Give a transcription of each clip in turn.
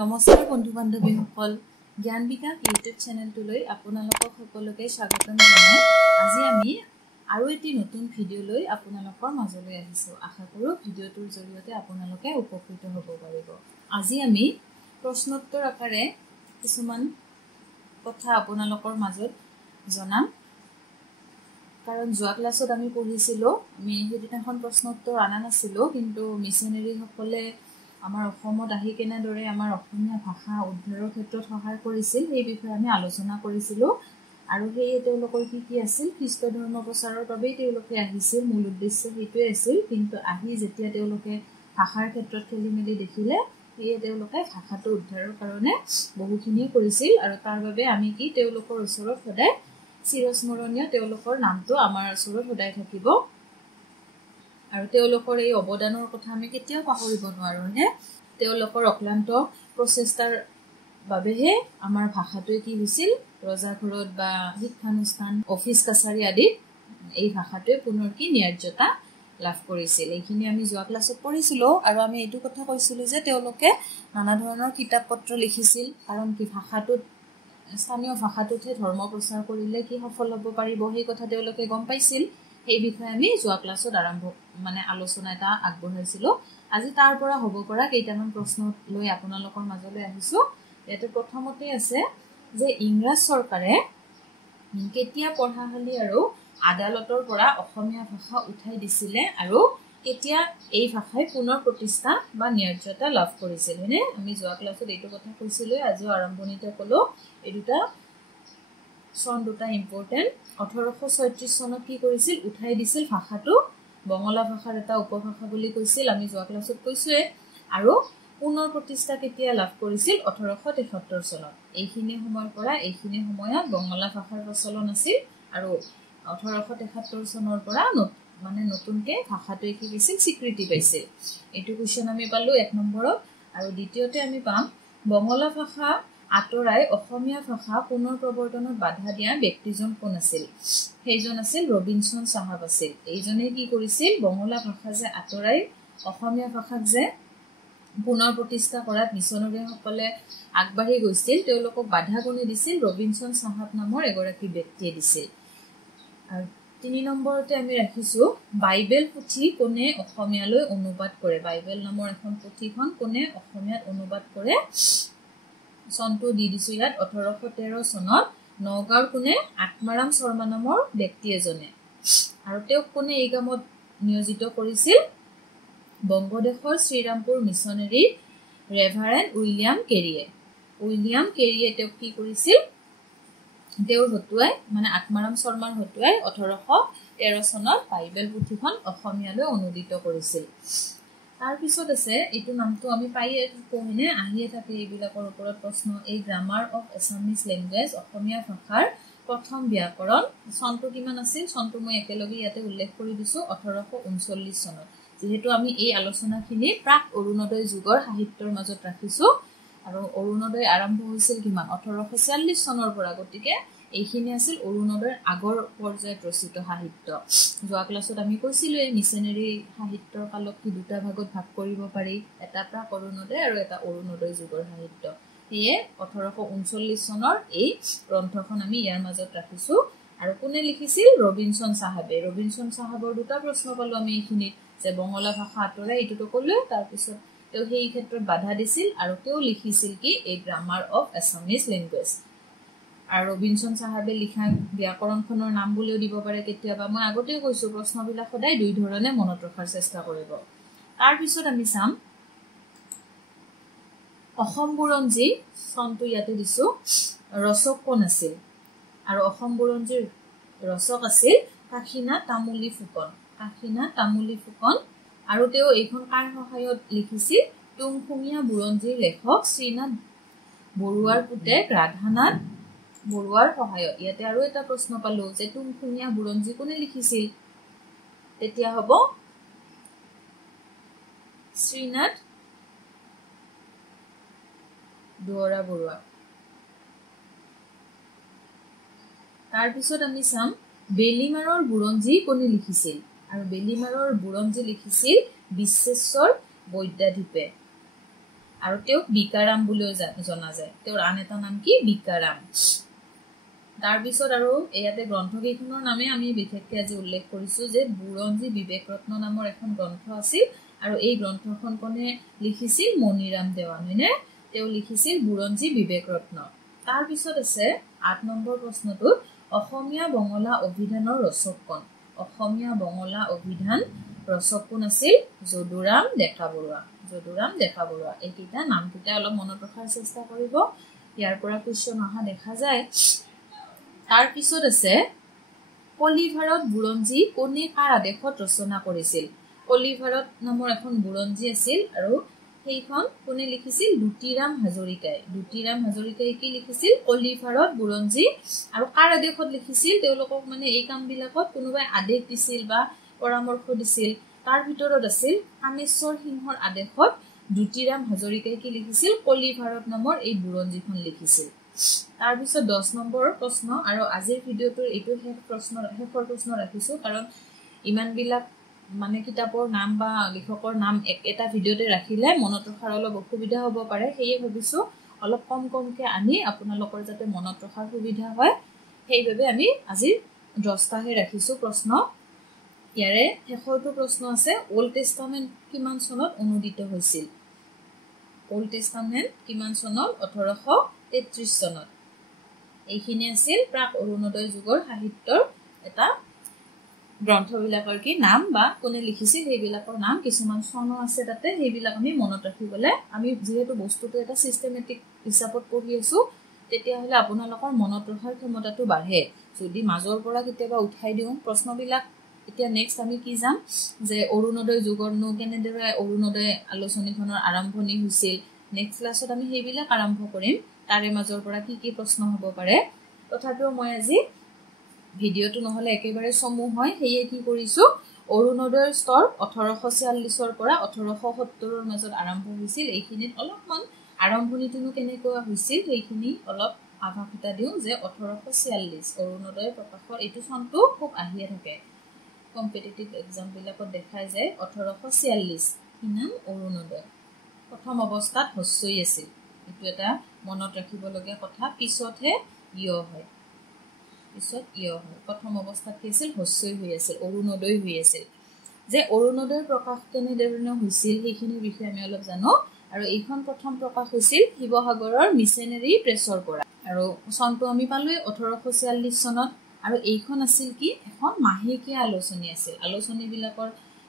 নমস্কাৰ বন্ধু বান্ধৱীসকল জ্ঞান বিকাশ ইউটিউব চেনেলটোলৈ আপোনালোকক সকলোকে স্বাগতম জনাই আজি আমি আৰু এটি নতুন ভিডিও লৈ আপোনালোকৰ মাজলৈ আহিছো আশা কৰো ভিডিওটোৰ জৰিয়তে আপোনালোকে উপকৃত হ'ব পাৰিব আজি আমি প্ৰশ্নোত্তৰ আকাৰে কিছুমান কথা আপোনালোকৰ মাজত জনাম কাৰণ যোৱা ক্লাছত আমি পঢ়িছিলো আমি হেদিনাখন প্ৰশ্নোত্তৰ আনা নাছিলো কিন্তু মিছনেৰী সকলে আমাৰ অসমত আহি কেনে দৰে আমাৰ অসমীয়া ভাষা উদ্ধাৰৰ ক্ষেত্ৰত সহায় কৰিছিল এই বিষয়ে আমি আলোচনা কৰিছিলো আৰু সেই তেওঁলোকৰ কি আছিল খ্ৰীষ্টীয় ধৰ্ম প্ৰচাৰৰ বাবে তেওঁলোকে আহিছিল মূল উদ্দেশ্য হেতুৱে আছিল কিন্তু আহি যেতিয়া তেওঁলোকে ভাষাৰ ক্ষেত্ৰত খেলিমেলি দেখিলে এই তেওঁলোকে ভাষাটো উদ্ধাৰৰ কাৰণে বহুখিনি কৰিছিল আৰু তাৰ বাবে আমি কি তেওঁলোকৰ ওচৰত সদায় চিৰস্মৰণীয় তেওঁলোকৰ নামটো আমাৰ ওচৰত সদায় থাকিব আৰু তেওঁলোকৰ এই অৱদানৰ কথা আমি কেতিয়াও পাহৰিব নোৱাৰো নে তেওঁলোকৰ অক্লান্ত প্ৰচেষ্টাৰ বাবেহে আমাৰ ভাষাটোৱে কি হৈছিল ৰজাঘৰত বা শিক্ষানুষ্ঠান অফিচ কাছাৰী আদি এই ভাষাটোৱে পুনৰ কি ন্যায্যতা লাভ কৰিছিল এইখিনি আমি যোৱা ক্লাছত পঢ়িছিলো আৰু আমি এইটো কথা কৈছিলো যে তেওঁলোকে নানা ধৰণৰ কিতাপ পত্ৰ লিখিছিল কাৰণ কি ভাষাটোত স্থানীয় ভাষাটোতে ধৰ্ম প্ৰচাৰ কৰিলে কি সফল হ'ব পাৰিব সেই কথা তেওঁলোকে গম পাইছিল এই বিষয়ে আমি যোৱা ক্লাছত আলোচনা এটা আগবঢ়াইছিলো আজি তাৰ পৰা হ'ব পৰা কেইটামান প্ৰশ্ন লৈ আপোনালোকৰ মাজলৈ আহিছো ইয়াতে প্ৰথমতে আছে যে ইংৰাজ চৰকাৰে কেতিয়া পঢ়াশালী আৰু আদালতৰ পৰা অসমীয়া ভাষা উঠাই দিছিলে আৰু কেতিয়া এই ভাষাই পুনৰ প্ৰতিষ্ঠা বা ন্যায্যতা লাভ কৰিছিল হয়নে আমি যোৱা ক্লাছত এইটো কথা কৈছিলো আজি আৰম্ভণিতে ক'লো এই দুটা চন দুটা ইম্পৰ্টেন্ট 1836 চনত কি কৰিছিল উঠাই দিছিল ভাষাটো বঙলা ভাষাৰ এটা উপভাষা বুলি কৈছিল আমি যোৱা ক্লাছত কৈছোৱে আৰু পুনৰ প্ৰতিষ্ঠা কেতিয়া লাভ কৰিছিল 1873 চনত এইখিনি সময়ৰ পৰা এইখিনি সময়ত বঙলা ভাষাৰ প্ৰচলন আছিল আৰু 1873 চনৰ পৰা নতুনকে ভাষাটোৱে কি হৈছিল স্বীকৃতি পাইছিল এইটো কোৱেশ্চন আমি পালো 1 নম্বৰত আৰু দ্বিতীয়তে আমি পাম বঙলা ভাষা আতৰাই অসমীয়া ভাষা পুনৰ প্ৰৱৰ্তনত বাধা দিয়া ব্যক্তিজন কোন আছিল সেইজন আছিল ৰবিনসন সাহাব আছিল এইজনে কি কৰিছিল বঙলা ভাষা যে আতৰাই অসমীয়া ভাষাক যে পুনৰ প্ৰতিষ্ঠা কৰাত মিছনেৰীসকলে আগবাঢ়ি গৈছিল তেওঁলোকক বাধা কোনে দিছিল ৰবিনসন সাহাব নামৰ এগৰাকী ব্যক্তিয়ে দিছিল আৰু 3 নম্বৰতে আমি ৰাখিছো বাইবেল পুথি কোনে অসমীয়ালৈ অনুবাদ কৰে বাইবেল নামৰ এখন পুথিখন কোনে অসমীয়াত অনুবাদ কৰে চনটো দি দিছো ইয়াত 1813 চনত নগাঁৱৰ কোনে আত্মাৰাম শৰ্মা নামৰ ব্যক্তি এজনে আৰু তেওঁক কোনে এই কামত নিয়োজিত কৰিছিল বংগদেশৰ শ্ৰীৰামপুৰ মিছনেৰী ৰেভাৰেণ্ড উইলিয়াম কেৰিয়ে তেওঁক কি কৰিছিল তেওঁৰ হতুৱাই আত্মাৰাম শৰ্মাৰ হতুৱাই 1813 চনত বাইবেল পুথিখন অসমীয়ালৈ অনুদিত কৰিছিল তাৰ পিছত আছে এইটো নামটো আমি পাইয়ে পঢ়িনে আহিয়ে থাকে এইবিলাকৰ ওপৰত প্ৰশ্ন এই গ্ৰামাৰ অফ এছামিজ লেংগুৱেজ অসমীয়া ভাষাৰ প্ৰথম ব্যাকৰণ চনটো কিমান আছিল চনটো মই একেলগে ইয়াতে উল্লেখ কৰি দিছো 1839 চনত যেহেতু আমি এই আলোচনাখিনি প্ৰাক অৰুণোদয় যুগৰ সাহিত্যৰ মাজত ৰাখিছো আৰু অৰুণোদয় আৰম্ভ হৈছিল কিমান 1846 চনৰ পৰা গতিকে এইখিনি আছিল অৰুণোদয়ৰ আগৰ পৰ্যায়ত ৰচিত সাহিত্য যোৱা ক্লাছত আমি কৈছিলো এই মিছনেৰী সাহিত্যৰ কালক কি দুটা ভাগত ভাগ কৰিব পাৰি এটা প্ৰাক অৰুণোদয় আৰু এটা অৰুণোদয় যুগৰ সাহিত্য এয়ে 1839 চনৰ এই গ্ৰন্থখন আমি ইয়াৰ মাজত ৰাখিছো আৰু কোনে লিখিছিল ৰবিনসন সাহাবৰ দুটা প্ৰশ্ন পালো আমি এইখিনি যে বঙলা ভাষা আতৰাই এইটো ক'লে তাৰ পিছত তেওঁ সেই ক্ষেত্ৰত বাধা দিছিল আৰু তেওঁ লিখিছিল কি এই গ্ৰামাৰ অফ এছামিজ লেংগুৱেজ আৰু ৰবিনসন সাহাবে লিখা ব্যাকৰণখনৰ নাম বুলিও দিব পাৰে কেতিয়াবা মই আগতেও কৈছো প্ৰশ্নবিলাক সদায় দুই ধৰণে মনত ৰখাৰ চেষ্টা কৰিব তাৰ পিছত আমি চাম অসম বুৰঞ্জী চনটো ইয়াতে দিছো ৰচক কোন আছিল আৰু অসম বুৰঞ্জীৰ ৰচক আছিল কাশীনাথ তামুলী ফুকন আৰু তেওঁ এইখন কাৰ সহায়ত লিখিছিল টুংখুঙীয়া বুৰঞ্জীৰ লেখক শ্ৰীনাথ বৰুৱাৰ পুতেক ৰাধানাথ বৰুৱাৰ সহায়ত ইয়াতে আৰু এটা প্ৰশ্ন পালো যে টুংখুঙীয়া বুৰঞ্জী কোনে লিখিছিল তেতিয়া হ'ব শ্ৰীনাথ বৰুৱা তাৰ পিছত আমি চাম বেলিমাৰৰ বুৰঞ্জী কোনে লিখিছিল আৰু বেলিমাৰৰ বুৰঞ্জী লিখিছিল বিশ্বেশ্বৰ বৈদ্যাধীপে আৰু তেওঁক বিকাৰাম বুলিও জনা যায় তেওঁৰ আন এটা নাম কি বিকাৰাম তাৰ পিছত আৰু ইয়াতে গ্ৰন্থকেইখনৰ নামে আমি বিশেষকৈ আজি উল্লেখ কৰিছো যে বুৰঞ্জী বিবেক ৰত্ন নামৰ এখন গ্ৰন্থ আছিল আৰু এই গ্ৰন্থখন কোনে লিখিছিল মণিৰাম দেৱান হয়নে তেওঁ লিখিছিল বুৰঞ্জী বিবেক ৰত্ন তাৰ পিছত আছে 8 নম্বৰ প্ৰশ্নটোত অসমীয়া বঙলা অভিধানৰ ৰচক কোন অসমীয়া বঙলা অভিধান ৰচক কোন আছিল যদুৰাম ডেকা বৰুৱা এইকেইটা নামকেইটা অলপ মনত ৰখাৰ চেষ্টা কৰিব ইয়াৰ পৰা কুৱেশ্যন অহা দেখা যায় তাৰ পিছত আছে কলিভাৰত বুৰঞ্জী কোনে কাৰ আদেশত ৰচনা কৰিছিল কলিভাৰত নামৰ এখন বুৰঞ্জী আছিল আৰু সেইখন কোনে লিখিছিল দুতিৰাম হাজৰিকাই কি লিখিছিল কলিভাৰত বুৰঞ্জী আৰু কাৰ আদেশত লিখিছিল তেওঁলোকক মানে এই কামবিলাকত কোনোবাই আদেশ দিছিল বা পৰামৰ্শ দিছিল তাৰ ভিতৰত আছিল কামেশ্বৰ সিংহৰ আদেশত দুতিৰাম হাজৰিকাই কি লিখিছিল কলিভাৰত নামৰ এই বুৰঞ্জীখন লিখিছিল তাৰ পিছত 10 নম্বৰ প্ৰশ্ন আৰু আজিৰ ভিডিওটোৰ এইটো শেষৰ প্ৰশ্ন ৰাখিছো কাৰণ ইমানবিলাক মানে কিতাপৰ নাম বা লেখকৰ নাম এটা ভিডিওতে ৰাখিলে মনত ৰখাৰ অলপ অসুবিধা হ'ব পাৰে সেয়ে ভাবিছো অলপ কমকে আনি আপোনালোকৰ যাতে মনত ৰখাৰ সুবিধা হয় সেইভাবে আমি আজি 10টাহে ৰাখিছো প্ৰশ্ন ইয়াৰে শেষৰটো প্ৰশ্ন আছে ওল্ড টেষ্টামেণ্ট কিমান চনত অনুদিত হৈছিল ওল্ড টেষ্টামেণ্ট কিমান চনত 1833 চনত এইখিনি আছিল প্ৰাক অৰুণোদয় যুগৰ সাহিত্যৰ এটা গ্ৰন্থবিলাকৰ কি নাম বা কোনে লিখিছিল সেইবিলাকৰ নাম কিছুমান চন আছে তাতে সেইবিলাক আমি মনত ৰাখিবলৈ আমি যেহেতু বস্তুটো এটা সিস্টেমেটিক হিচাপত পঢ়ি আছো তেতিয়া হলে আপোনালোকৰ মনত ৰখাৰ ক্ষমতাটো বাঢ়ে যদি মাজৰ পৰা কেতিয়াবা উঠাই দিও প্ৰশ্নবিলাক এতিয়া নেক্সট আমি কি যাম যে অৰুণোদয় যুগৰ নো কেনেদৰে অৰুণোদয় আলোচনীখনৰ আৰম্ভণি হৈছিল নেক্সট ক্লাছত আমি সেইবিলাক আৰম্ভ কৰিম তাৰে মাজৰ পৰা কি প্ৰশ্ন হ'ব পাৰে তথাপিও মই আজি ভিডিওটো নহলে একেবাৰে সমূহ হয় হেয়ে কি কৰিছো অৰুণোদয়ৰ স্তৰ 1846 ৰ পৰা 1870 ৰ মাজত আৰম্ভ হৈছিল এইখিনিত অলপমান আৰম্ভণিটো কেনেকুৱা হৈছিল সেইখিনি অলপ আভাস এটা দিও যে 1846 অৰুণোদয় প্ৰকাশৰ এইটো চনটো খুব আহিয়ে থাকে কম্পিটিটিভ এক্সাম বিলাকত দেখাই যায় 1846 কি নাম অৰুণোদয় প্ৰথম অৱস্থাত হস্যই আছিল এটো এটা মনত ৰাখিবলগীয়া কথা পিছতহে ইয় হয় প্ৰথম অৱস্থাত কি আছিল হস্যই হৈ আছিল অৰুণোদয় হৈ আছিল যে অৰুণোদয়ৰ প্ৰকাশ কেনেধৰণে হৈছিল সেইখিনিৰ বিষয়ে আমি অলপ জানো আৰু এইখন প্ৰথম প্ৰকাশ হৈছিল শিৱসাগৰৰ মিছনেৰী প্ৰেছৰ পৰা আৰু চনটো আমি পালো 1846 চনত আৰু এইখন আছিল কি এখন মাহেকীয়া আলোচনী আছিল আলোচনীবিলাকৰ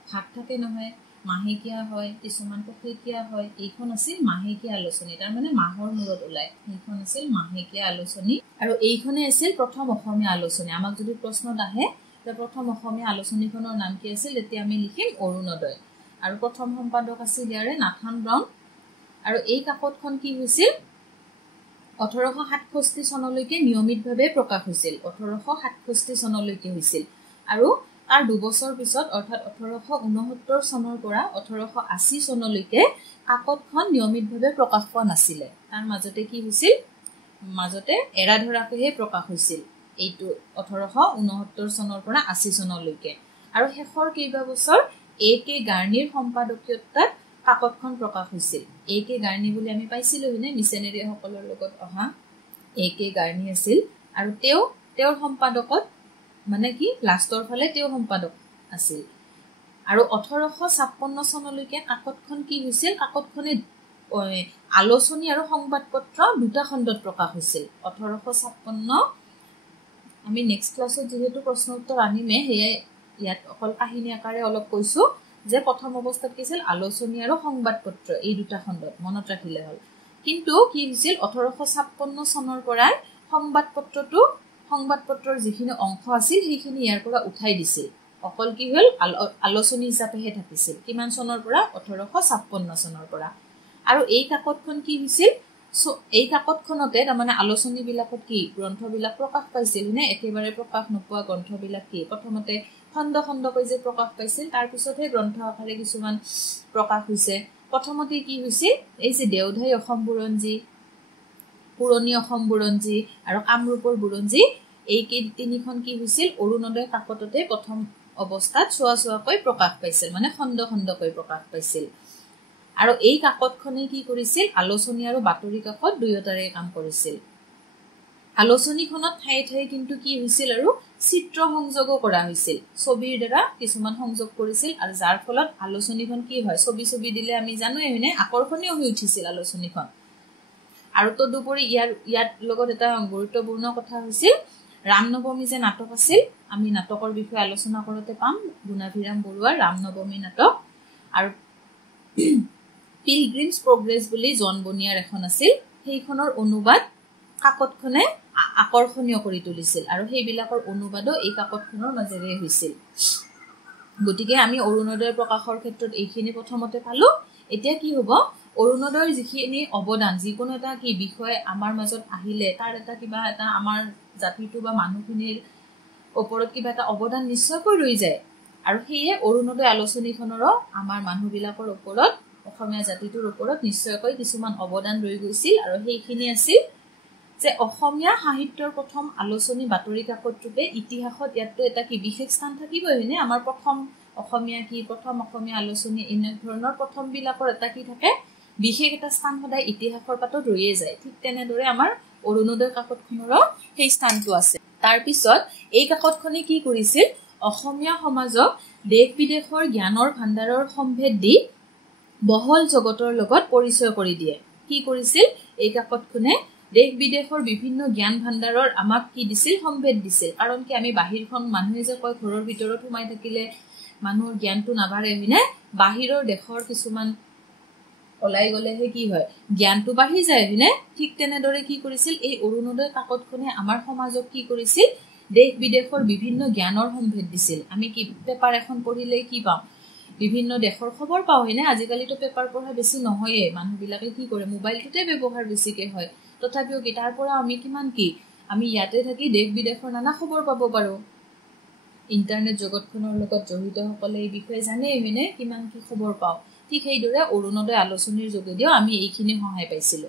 ভাগ থাকে নহয় মাহেকীয়া হয় কিছুমান পষেকীয়া হয় এইখন আছিল মাহেকীয়া আলোচনী তাৰ মানে মাহৰ মূৰত ওলাই এইখন আছিল মাহেকীয়া আলোচনী আৰু এইখনে আছিল প্ৰথম অসমীয়া আলোচনী আমাক যদি প্ৰশ্নত আহে যে প্ৰথম অসমীয়া আলোচনীখনৰ নাম কি আছিল তেতিয়া আমি লিখিম অৰুণোদয় আৰু প্ৰথম সম্পাদক আছিল ইয়াৰে নাথান ব্ৰাউন আৰু এই কাকতখন কি হৈছিল 1867 চনলৈকে নিয়মিতভাৱে প্ৰকাশ হৈছিল 1867 চনলৈকে হৈছিল আৰু তাৰ দুবছৰ পিছত অৰ্থাৎ 1869 চনৰ পৰা 1880 চনলৈকে কাকতখন নিয়মিতভাৱে প্ৰকাশ পোৱা নাছিল তাৰ মাজতে কি হৈছিল মাজতে এৰাধৰাকৈহে প্ৰকাশ হৈছিল এইটো 1869 চনৰ পৰা 80 চনলৈকে আৰু শেষৰ কেইবা বছৰ একে গাৰ্ণীৰ সম্পাদকীয়তাত কাকতখন প্ৰকাশ হৈছিল একে গাৰ্ণী বুলি আমি পাইছিলো হয়নে মিছনেৰী সকলৰ লগত অহা একে গাৰ্ণী আছিল আৰু তেওঁৰ সম্পাদকত মানে কি লাষ্টৰ ফালে তেওঁ সম্পাদক আছিল আৰু 1856 চনলৈকে কাকতখন কি হৈছিল কাকতখনে আলোচনী আৰু সংবাদপত্ৰ দুটা খণ্ডত প্ৰকাশ হৈছিল 1856 আমি নেক্সট ক্লাছত যেহেতু প্ৰশ্ন উত্তৰ আনিমে হেয়ে ইয়াত অকল কাহিনী আকাৰে অলপ কৈছো যে প্ৰথম অৱস্থাত কি আছিল আলোচনী আৰু সংবাদপত্ৰ এই দুটা খণ্ডত মনত ৰাখিলে হ'ল কিন্তু কি হৈছিল 1856 চনৰ পৰা সংবাদপত্ৰৰ যিখিনি অংশ আছিল সেইখিনি ইয়াৰ পৰা উঠাই দিছিল অকল কি হ'ল আলোচনী হিচাপেহে থাকিছিল কিমান চনৰ পৰা 1856 চনৰ পৰা আৰু এই কাকতখন কি হৈছিল এই কাকতখনতে তাৰমানে আলোচনী বিলাকত কি গ্ৰন্থবিলাক প্ৰকাশ পাইছিল নে একেবাৰে প্ৰকাশ নোপোৱা গ্ৰন্থবিলাক কি প্ৰথমতে খণ্ডকৈ যে প্ৰকাশ পাইছিল তাৰ পিছতহে গ্ৰন্থ আকাৰে কিছুমান প্ৰকাশ হৈছে প্ৰথমতে কি হৈছিল এই যে দেওধাই অসম বুৰঞ্জী পুৰণি অসম বুৰঞ্জী আৰু কামৰূপৰ বুৰঞ্জী এই তিনিখন কি হৈছিল অৰুণোদয় কাকততে প্ৰথম অৱস্থাত চোৱাকৈ প্ৰকাশ পাইছিল মানে খণ্ডকৈ প্ৰকাশ পাইছিল আৰু এই কাকতখনে কি কৰিছিল আলোচনী আৰু বাতৰি কাকত দুয়োটাৰে কাম কৰিছিল আলোচনীখনত ঠায়ে ঠায়ে কিন্তু কি হৈছিল আৰু চিত্ৰ সংযোগো কৰা হৈছিল ছবিৰ দ্বাৰা কিছুমান সংযোগ কৰিছিল আৰু যাৰ ফলত আলোচনীখন কি হয় ছবি দিলে আমি জানোৱে হয়নে আকৰ্ষণীয় হৈ উঠিছিল আলোচনীখন আৰু তদুপৰি ইয়াৰ লগত এটা গুৰুত্বপূৰ্ণ কথা হৈছিল ৰামনৱমী যে নাটক আছিল আমি নাটকৰ বিষয়ে আলোচনা কৰোতে পাম গুণাভিৰাম বৰুৱাৰ ৰামনৱমী নাটক আৰু পিলগ্ৰিমছ প্ৰগ্ৰেছ বুলি জন বনিয়াৰ এখন আছিল সেইখনৰ অনুবাদ কাকতখনে আকৰ্ষণীয় কৰি তুলিছিল আৰু সেইবিলাকৰ অনুবাদো এই কাকতখনৰ মাজেৰে হৈছিল গতিকে আমি অৰুণোদয় প্ৰকাশৰ ক্ষেত্ৰত এইখিনি প্ৰথমতে পালো এতিয়া কি হ'ব অৰুণোদয়ৰ যিখিনি অৱদান যিকোনো এটা কি বিষয় আমাৰ মাজত আহিলে তাৰ এটা কিবা এটা আমাৰ জাতিটো বা মানুহখিনিৰ ওপৰত কিবা এটা অৱদান নিশ্চয়কৈ ৰৈ যায় আৰু সেয়ে অৰুণোদয় আলোচনীখনৰো আমাৰ মানুহবিলাকৰ ওপৰত অসমীয়া জাতিটোৰ ওপৰত নিশ্চয়কৈ কিছুমান অৱদান ৰৈ গৈছিল আৰু সেইখিনি আছিল যে অসমীয়া সাহিত্যৰ প্ৰথম আলোচনী বাতৰি কাকত ৰূপে ইতিহাসত ইয়াতো এটা কি বিশেষ স্থান থাকিবই হয়নে আমাৰ প্ৰথম অসমীয়া আলোচনী এনে ধৰণৰ প্ৰথম বিলাকৰ এটা কি থাকে বিশেষ এটা স্থান সদায় ইতিহাসৰ পাতত ৰৈয়ে যায় ঠিক তেনেদৰে আমাৰ অৰুণোদয় কাকতখনৰো সেই স্থানটো আছে তাৰ পিছত এই কাকতখনে কি কৰিছিল অসমীয়া সমাজক দেশ বিদেশৰ জ্ঞানৰ ভাণ্ডাৰৰ সম্ভেদ দি বহল জগতৰ লগত পৰিচয় কৰি দিয়ে কি কৰিছিল এই কাকতখনে দেশ বিদেশৰ বিভিন্ন জ্ঞান ভাণ্ডাৰৰ আমাক কি দিছিল সম্ভেদ দিছিল কাৰণ কি আমি বাহিৰখন মানুহে যে কয় ঘৰৰ ভিতৰত সোমাই থাকিলে মানুহৰ জ্ঞানটো নাবাঢ়ে হয়নে বাহিৰৰ দেশৰ কিছুমান ওলাই গলেহে কি হয় জ্ঞানটো বাঢ়ি যায় হয়নে ঠিক তেনেদৰে কি কৰিছিল এই অৰুণোদয় কাকতখনে আমাৰ সমাজক কি কৰিছিল দেশ বিদেশৰ বিভিন্ন জ্ঞানৰ সম্ভেদ দিছিল আমি কি পেপাৰ এখন পঢ়িলে কি পাওঁ বিভিন্ন দেশৰ খবৰ পাওঁ হয়নে আজিকালিতো পেপাৰ পঢ়া বেছি নহয়ে মানুহবিলাকে কি কৰে মোবাইলটোতে ব্যৱহাৰ বেছিকে হয় তথাপিও কি তাৰ পৰা আমি কিমান কি আমি ইয়াতে থাকি দেশ বিদেশৰ নানা খবৰ পাব পাৰো ইন্টাৰনেট জগতখনৰ লগত জড়িত সকলে এই বিষয়ে জানে হয়নে কিমান কি খবৰ পাওঁ ঠিক সেইদৰে অৰুণোদয় আলোচনীৰ যোগেদিও আমি এইখিনি সহায় পাইছিলো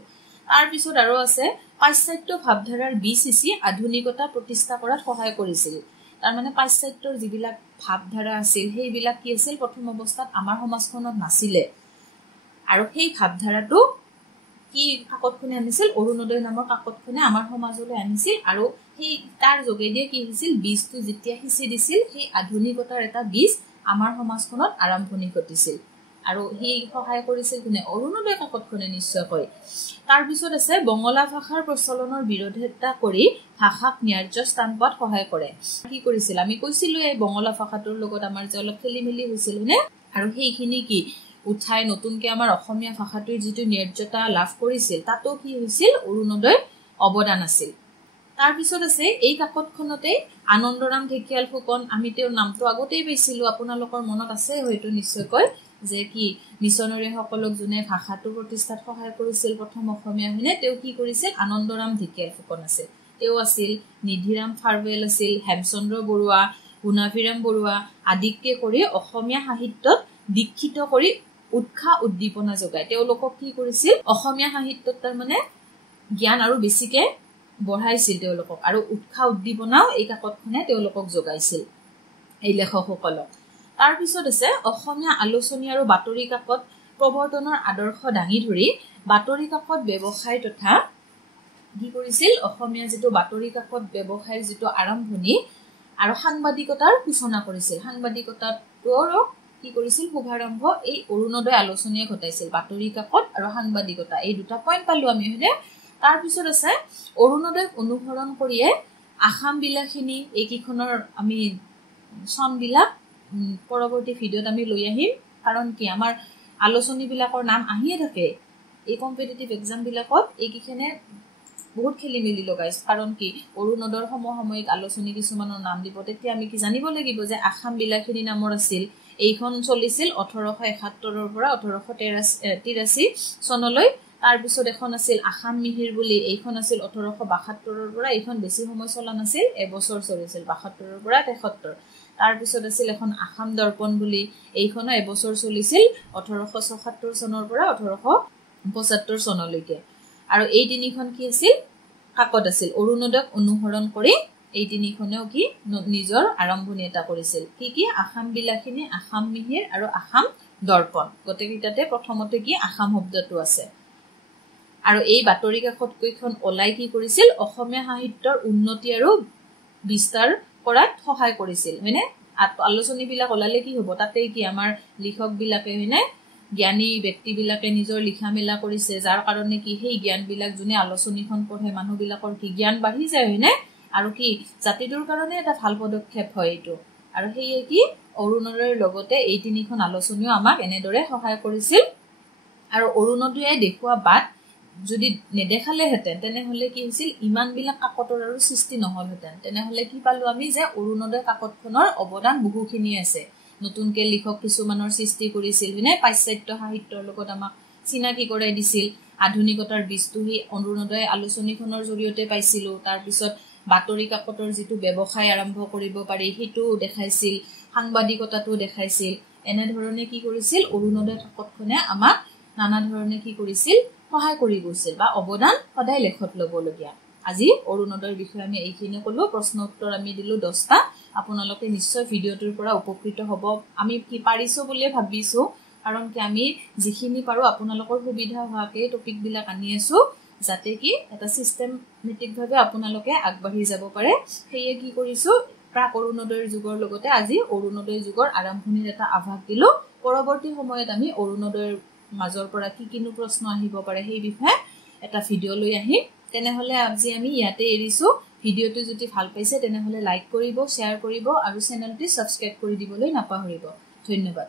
তাৰ পিছত আৰু আছে পাশ্চাত্য ভাৱধাৰাৰ বিচিচি আধুনিকতা প্ৰতিষ্ঠা কৰাত সহায় কৰিছিল তাৰ মানে পাশ্চাত্যৰ যিবিলাক ভাৱধাৰা আছিল সেইবিলাক কি আছিল প্ৰথম অৱস্থাত আমাৰ সমাজখনত নাছিলে আৰু সেই ভাৱধাৰাটো কি কাকতখনে আনিছিল অৰুণোদয় নামৰ কাকতখনে আমাৰ সমাজলৈ আনিছিল আৰু সেই তাৰ যোগেদিয়ে কি হৈছিল বীজটো যেতিয়া সিঁচি দিছিল সেই আধুনিকতাৰ এটা বীজ আমাৰ সমাজখনত আৰম্ভণি ঘটিছিল আৰু সেই সহায় কৰিছিল কোনে অৰুণোদয় কাকতখনে নিশ্চয়কৈ তাৰ পিছত আছে বঙলা ভাষাৰ প্ৰচলনৰ বিৰোধিতা কৰি ভাষাক ন্যায্য স্থান পোৱাত সহায় কৰে কি কৰিছিল আমি কৈছিলো এই বঙলা ভাষাটোৰ লগত আমাৰ যে অলপ খেলিমেলি হৈছিল নে আৰু সেইখিনি কি উঠাই নতুনকে আমাৰ অসমীয়া ভাষাটোৰ যিটো ন্যায্যতা লাভ কৰিছিল তাতো কি হৈছিল অৰুণোদয় অৱদান আছিল তাৰ পিছত আছে এই কাকতখনতে আনন্দৰাম ঢেকিয়াল ফুকন আমি তেওঁৰ নামটো আগতেই পাইছিলো আপোনালোকৰ মনত আছে হয়তো নিশ্চয়কৈ যে কি মিছনৰী সকলক যোনে ভাষাটো প্ৰতিষ্ঠাত সহায় কৰিছিল প্ৰথম অসমীয়া হয়নে তেওঁ কি কৰিছিল আনন্দৰাম ঢেকিয়াল ফুকন আছিল তেওঁ আছিল নিধিৰাম ফাৰৱেল আছিল হেমচন্দ্ৰ বৰুৱা গুণাভিৰাম বৰুৱা আদিকে কৰি অসমীয়া সাহিত্যত দীক্ষিত কৰি উৎসাহ উদ্দীপনা যোগায় তেওঁলোকক কি কৰিছিল অসমীয়া সাহিত্যত তাৰ মানে জ্ঞান আৰু বেছিকে বঢ়াইছিল তেওঁলোকক আৰু উৎসাহ উদ্দীপনাও এই কাকতখনে তেওঁলোকক যোগাইছিল এই লেখকসকলক তাৰ পিছত আছে অসমীয়া আলোচনী আৰু বাতৰি কাকত প্ৰৱৰ্তনৰ আদৰ্শ দাঙি ধৰি বাতৰি কাকত ব্যৱসায় তথা কি কৰিছিল অসমীয়া যিটো বাতৰি কাকত ব্যৱসায়ৰ যিটো আৰম্ভণি আৰু সাংবাদিকতাৰ সূচনা কৰিছিল সাংবাদিকতাটোৰো কি কৰিছিল শুভাৰম্ভ এই অৰুণোদয় আলোচনীয়ে ঘটাইছিল বাতৰি কাকত আৰু সাংবাদিকতা এই দুটা পইণ্ট পালো আমি হয়নে তাৰ পিছত আছে অৰুণোদয়ক অনুসৰণ কৰিয়ে আসাম বিলাসিনী এইকেইখনৰ আমি চনবিলাক পৰৱৰ্তী ভিডিঅ'ত আমি লৈ আহিম কাৰণ কি আমাৰ আলোচনীবিলাকৰ নাম আহিয়ে থাকে এই কম্পিটিটিভ এক্সামবিলাকত এইকেইখনে বহুত খেলি মেলি লগাইছে কাৰণ কি অৰুণোদয়ৰ সমসাময়িক আলোচনী কিছুমানৰ নাম দিব তেতিয়া আমি কি জানিব লাগিব যে আসাম বিলাসিনী নামৰ আছিল এইখন চলিছিল 1871 পৰা 1883 চনলৈ তাৰ পিছত এখন আছিল আসাম মিহিৰ বুলি এইখন আছিল 1872 পৰা এইখন বেছি সময় চলা নাছিল এবছৰ চলিছিল 72 পৰা 73 তাৰ পিছত আছিল এখন আসাম দৰ্পণ বুলি এইখনো এবছৰ চলিছিল 1874 চনৰ পৰা 1875 চনলৈকে আৰু এই তিনিখন কি আছিল কাকত আছিল অৰুণোদয়ক অনুসৰণ কৰি এই তিনিখনেও কি নিজৰ আৰম্ভণি এটা কৰিছিল কি কি আসাম বিলাসিনী আসাম মিহিৰ আৰু আসাম দৰ্পণ গটেকিটাতে প্ৰথমতে কি আসাম শব্দটো আছে আৰু এই বাতৰি কাকত কেইখন ওলাই কি কৰিছিল অসমীয়া সাহিত্যৰ উন্নতি আৰু বিস্তাৰ কৰাত সহায় কৰিছিল হয়নে আলোচনী বিলাক ওলালে কি হ'ব তাতে কি আমাৰ লিখক বিলাকে হয়নে জ্ঞানী ব্যক্তি বিলাকে নিজৰ লিখা মেলা কৰিছে যাৰ কাৰণে কি সেই জ্ঞান বিলাক জুনে আলোচনীখন পঢ়ে মানুহ বিলাকৰ কি জ্ঞান বাঢ়ি যায় হয়নে আৰু কি জাতিটোৰ কাৰণে এটা ভাল পদক্ষেপ হয় এটো আৰু হেয়ে কি অৰুণোদয়ৰ লগতে এই তিনিখন আলোচনীও আমাক এনেদৰে সহায় কৰিছিল আৰু অৰুণোদয়ে দেখুৱা বাট যদি নেদেখালে হেতেন তেনেহলে কি হৈছিল ইমান বিলাক কাকতৰ আৰু সৃষ্টি নহল হেতেন তেনেহলে কি পালো আমি যে অৰুণোদয় কাকতখনৰ অৱদান বহুখিনি আছে নতুনকে লিখক কিছুমানৰ সৃষ্টি কৰিছিল হয়নে পাশ্চাত্য সাহিত্যৰ লগত আমাক চিনাকি কৰাই দিছিল আধুনিকতাৰ বীজটো হি অৰুণোদয় আলোচনীখনৰ জৰিয়তে পাইছিলো তাৰ পিছত বাতৰি কাকতৰ যেটো ব্যৱসায় আৰম্ভ কৰিব পাৰি হেতু দেখাইছিল সাংবাদিকতাটো দেখাইছিল এনে ধৰণে কি কৰিছিল অৰুণোদয় কাকতখনে আমাক নানা ধৰণে কি কৰিছিল সহায় কৰি গৈছিল বা অৱদান সদায় লেখত লবলগীয়া আজি অৰুণোদয়ৰ বিষয়ে আমি এইখিনি কলো প্ৰশ্ন উত্তৰ আমি দিলো 10টা আপোনালোকে নিশ্চয় ভিডিওটোৰ পৰা উপকৃত হ'ব আমি কি পাৰিছো বুলি ভাবিছো কাৰণ কি আমি যিখিনি পাৰো আপোনালোকৰ সুবিধা হোৱাকে টপিক বিলাক আনি আছো যাতে কি এটা সিস্টেমেটিক ভাবে আপোনালোকে আগবাঢ়ি যাব পাৰে হেয়ে কি কৰিছো প্ৰাক অৰুণোদয়ৰ যুগৰ লগতে আজি অৰুণোদয় যুগৰ আৰম্ভণিৰ এটা আভাস দিলো পৰৱৰ্তী সময়ত আমি অৰুণোদয়ৰ মাজৰ পৰা কি কিনো প্ৰশ্ন আহিব পাৰে সেই বিষয়ে এটা ভিডিও লৈ আহিম তেনেহলে আজি আমি ইয়াতে এৰিছো ভিডিওটো যদি ভাল পাইছে তেনেহলে লাইক কৰিব শেয়াৰ কৰিব আৰু চেনেলটো সাবস্ক্ৰাইব কৰি দিবলৈ নাপাহৰিব ধন্যবাদ